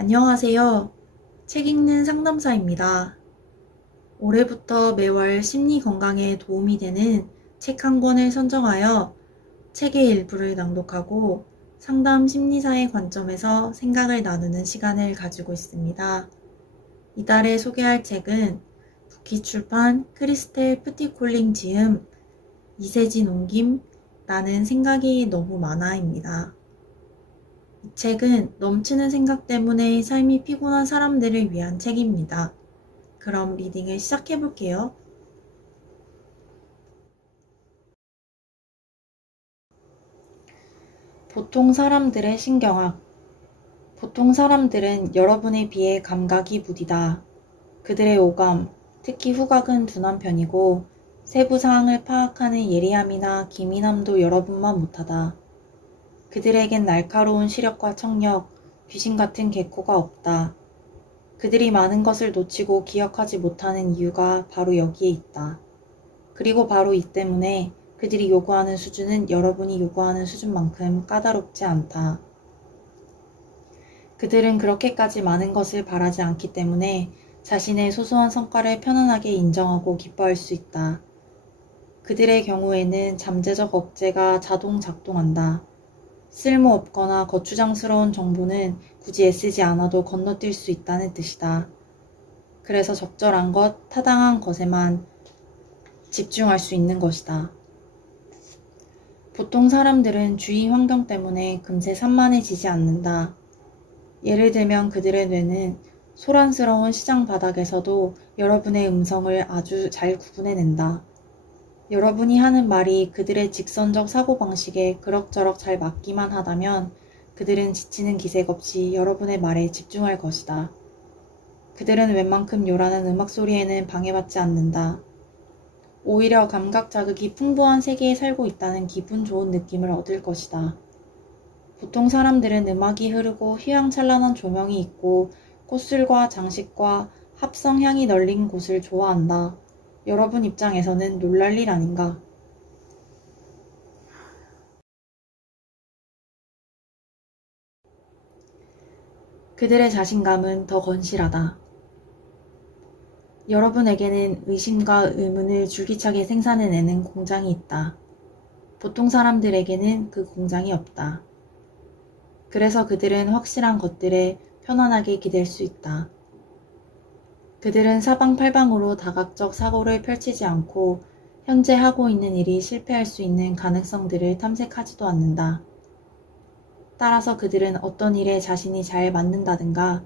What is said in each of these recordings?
안녕하세요. 책 읽는 상담사입니다. 올해부터 매월 심리 건강에 도움이 되는 책 한 권을 선정하여 책의 일부를 낭독하고 상담 심리사의 관점에서 생각을 나누는 시간을 가지고 있습니다. 이달에 소개할 책은 부키출판 크리스텔 푸티콜링 지음 이세진 옮김 나는 생각이 너무 많아입니다. 이 책은 넘치는 생각 때문에 삶이 피곤한 사람들을 위한 책입니다. 그럼 리딩을 시작해 볼게요. 보통 사람들의 신경학. 보통 사람들은 여러분에 비해 감각이 무디다. 그들의 오감, 특히 후각은 둔한 편이고 세부 사항을 파악하는 예리함이나 기민함도 여러분만 못하다. 그들에겐 날카로운 시력과 청력, 귀신 같은 개코가 없다. 그들이 많은 것을 놓치고 기억하지 못하는 이유가 바로 여기에 있다. 그리고 바로 이 때문에 그들이 요구하는 수준은 여러분이 요구하는 수준만큼 까다롭지 않다. 그들은 그렇게까지 많은 것을 바라지 않기 때문에 자신의 소소한 성과를 편안하게 인정하고 기뻐할 수 있다. 그들의 경우에는 잠재적 억제가 자동 작동한다. 쓸모없거나 거추장스러운 정보는 굳이 애쓰지 않아도 건너뛸 수 있다는 뜻이다. 그래서 적절한 것, 타당한 것에만 집중할 수 있는 것이다. 보통 사람들은 주위 환경 때문에 금세 산만해지지 않는다. 예를 들면 그들의 뇌는 소란스러운 시장 바닥에서도 여러분의 음성을 아주 잘 구분해낸다. 여러분이 하는 말이 그들의 직선적 사고방식에 그럭저럭 잘 맞기만 하다면 그들은 지치는 기색 없이 여러분의 말에 집중할 것이다. 그들은 웬만큼 요란한 음악 소리에는 방해받지 않는다. 오히려 감각 자극이 풍부한 세계에 살고 있다는 기분 좋은 느낌을 얻을 것이다. 보통 사람들은 음악이 흐르고 휘황찬란한 조명이 있고 꽃술과 장식과 합성향이 널린 곳을 좋아한다. 여러분 입장에서는 놀랄 일 아닌가? 그들의 자신감은 더 건실하다. 여러분에게는 의심과 의문을 줄기차게 생산해내는 공장이 있다. 보통 사람들에게는 그 공장이 없다. 그래서 그들은 확실한 것들에 편안하게 기댈 수 있다. 그들은 사방팔방으로 다각적 사고를 펼치지 않고 현재 하고 있는 일이 실패할 수 있는 가능성들을 탐색하지도 않는다. 따라서 그들은 어떤 일에 자신이 잘 맞는다든가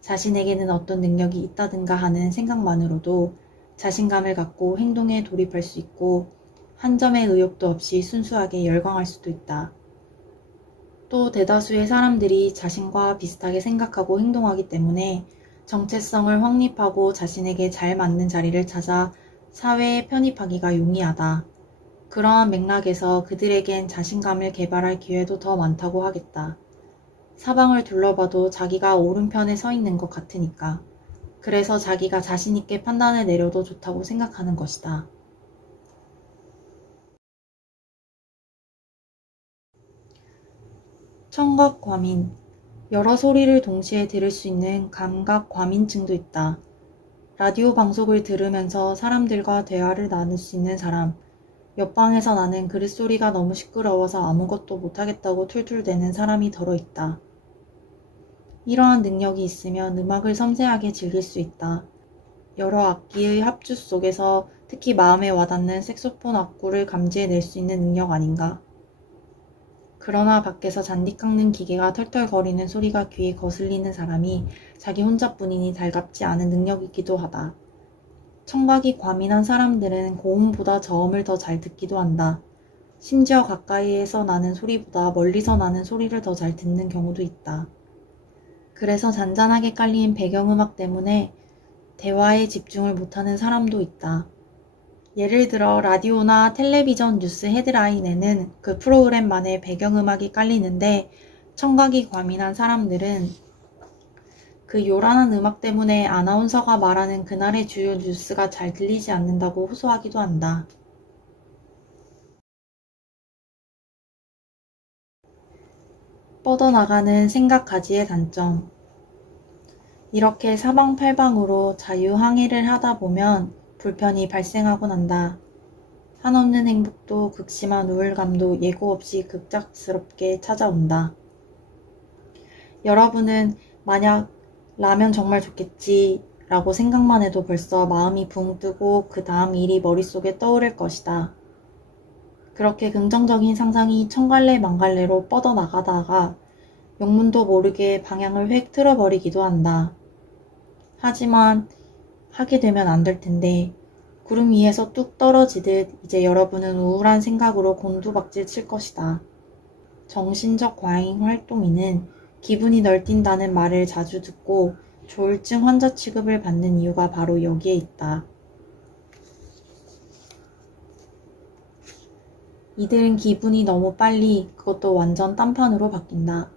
자신에게는 어떤 능력이 있다든가 하는 생각만으로도 자신감을 갖고 행동에 돌입할 수 있고 한 점의 의욕도 없이 순수하게 열광할 수도 있다. 또 대다수의 사람들이 자신과 비슷하게 생각하고 행동하기 때문에 정체성을 확립하고 자신에게 잘 맞는 자리를 찾아 사회에 편입하기가 용이하다. 그러한 맥락에서 그들에겐 자신감을 개발할 기회도 더 많다고 하겠다. 사방을 둘러봐도 자기가 오른편에 서 있는 것 같으니까. 그래서 자기가 자신있게 판단을 내려도 좋다고 생각하는 것이다. 청각 과민. 여러 소리를 동시에 들을 수 있는 감각 과민증도 있다. 라디오 방송을 들으면서 사람들과 대화를 나눌 수 있는 사람, 옆방에서 나는 그릇소리가 너무 시끄러워서 아무것도 못하겠다고 툴툴대는 사람이 더러 있다. 이러한 능력이 있으면 음악을 섬세하게 즐길 수 있다. 여러 악기의 합주 속에서 특히 마음에 와닿는 색소폰 악구를 감지해낼 수 있는 능력 아닌가. 그러나 밖에서 잔디 깎는 기계가 털털거리는 소리가 귀에 거슬리는 사람이 자기 혼자뿐이니 달갑지 않은 능력이기도 하다. 청각이 과민한 사람들은 고음보다 저음을 더 잘 듣기도 한다. 심지어 가까이에서 나는 소리보다 멀리서 나는 소리를 더 잘 듣는 경우도 있다. 그래서 잔잔하게 깔린 배경음악 때문에 대화에 집중을 못하는 사람도 있다. 예를 들어 라디오나 텔레비전 뉴스 헤드라인에는 그 프로그램만의 배경음악이 깔리는데 청각이 과민한 사람들은 그 요란한 음악 때문에 아나운서가 말하는 그날의 주요 뉴스가 잘 들리지 않는다고 호소하기도 한다. 뻗어나가는 생각 가지의 단점. 이렇게 사방팔방으로 자유항해를 하다 보면 불편이 발생하곤 한다. 한없는 행복도 극심한 우울감도 예고 없이 급작스럽게 찾아온다. 여러분은 만약 라면 정말 좋겠지 라고 생각만 해도 벌써 마음이 붕 뜨고 그 다음 일이 머릿속에 떠오를 것이다. 그렇게 긍정적인 상상이 천갈래 만갈래로 뻗어나가다가 영문도 모르게 방향을 획 틀어버리기도 한다. 하지만 하게 되면 안 될 텐데 구름 위에서 뚝 떨어지듯 이제 여러분은 우울한 생각으로 곤두박질 칠 것이다. 정신적 과잉 활동인은 기분이 널뛴다는 말을 자주 듣고 조울증 환자 취급을 받는 이유가 바로 여기에 있다. 이들은 기분이 너무 빨리 그것도 완전 딴판으로 바뀐다.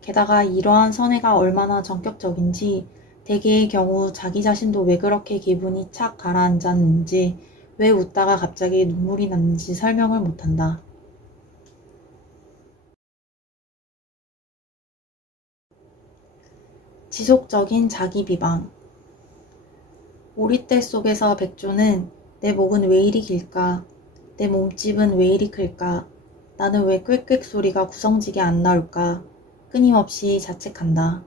게다가 이러한 선회가 얼마나 전격적인지 대개의 경우 자기 자신도 왜 그렇게 기분이 착 가라앉았는지 왜 웃다가 갑자기 눈물이 났는지 설명을 못한다. 지속적인 자기 비방. 오리떼 속에서 백조는 내 목은 왜 이리 길까? 내 몸집은 왜 이리 클까? 나는 왜 꽥꽥 소리가 구성지게 안 나올까? 끊임없이 자책한다.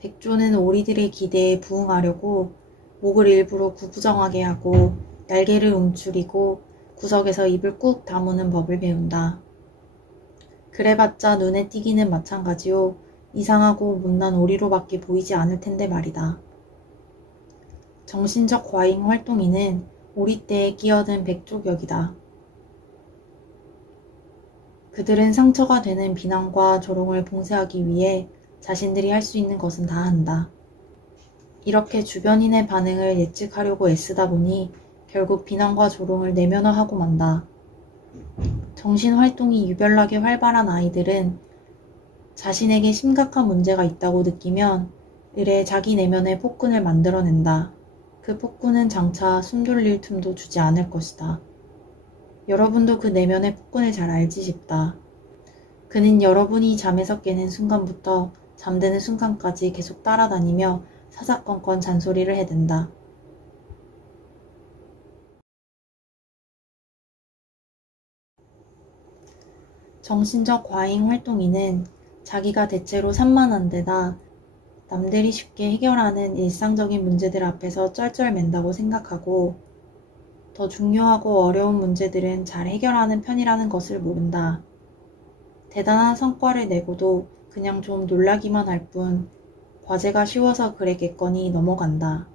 백조는 오리들의 기대에 부응하려고 목을 일부러 구부정하게 하고 날개를 움츠리고 구석에서 입을 꾹 다무는 법을 배운다. 그래봤자 눈에 띄기는 마찬가지요. 이상하고 못난 오리로밖에 보이지 않을 텐데 말이다. 정신적 과잉 활동인은 오리떼에 끼어든 백조격이다. 그들은 상처가 되는 비난과 조롱을 봉쇄하기 위해 자신들이 할 수 있는 것은 다 한다. 이렇게 주변인의 반응을 예측하려고 애쓰다 보니 결국 비난과 조롱을 내면화하고 만다. 정신활동이 유별나게 활발한 아이들은 자신에게 심각한 문제가 있다고 느끼면 을에 자기 내면의 폭군을 만들어낸다. 그 폭군은 장차 숨돌릴 틈도 주지 않을 것이다. 여러분도 그 내면의 폭군을 잘 알지 싶다. 그는 여러분이 잠에서 깨는 순간부터 잠드는 순간까지 계속 따라다니며 사사건건 잔소리를 해댄다. 정신적 과잉 활동인은 자기가 대체로 산만한 데다 남들이 쉽게 해결하는 일상적인 문제들 앞에서 쩔쩔맨다고 생각하고 더 중요하고 어려운 문제들은 잘 해결하는 편이라는 것을 모른다. 대단한 성과를 내고도 그냥 좀 놀라기만 할 뿐 과제가 쉬워서 그랬겠거니 넘어간다.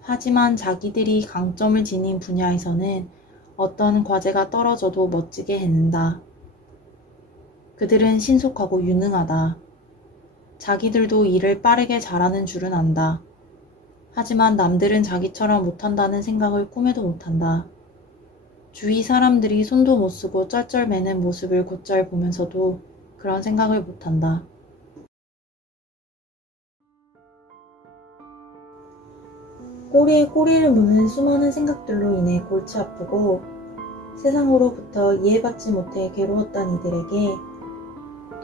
하지만 자기들이 강점을 지닌 분야에서는 어떤 과제가 떨어져도 멋지게 해낸다. 그들은 신속하고 유능하다. 자기들도 일을 빠르게 잘하는 줄은 안다. 하지만 남들은 자기처럼 못한다는 생각을 꿈에도 못한다. 주위 사람들이 손도 못 쓰고 쩔쩔매는 모습을 곧잘 보면서도 그런 생각을 못한다. 꼬리에 꼬리를 무는 수많은 생각들로 인해 골치 아프고 세상으로부터 이해받지 못해 괴로웠던 이들에게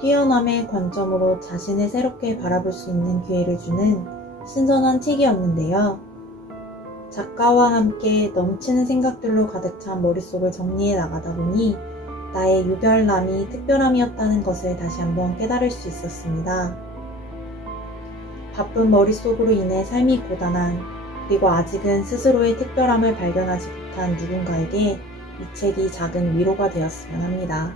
뛰어남의 관점으로 자신을 새롭게 바라볼 수 있는 기회를 주는 신선한 책이었는데요. 작가와 함께 넘치는 생각들로 가득 찬 머릿속을 정리해 나가다 보니 나의 유별남이 특별함이었다는 것을 다시 한번 깨달을 수 있었습니다. 바쁜 머릿속으로 인해 삶이 고단한 그리고 아직은 스스로의 특별함을 발견하지 못한 누군가에게 이 책이 작은 위로가 되었으면 합니다.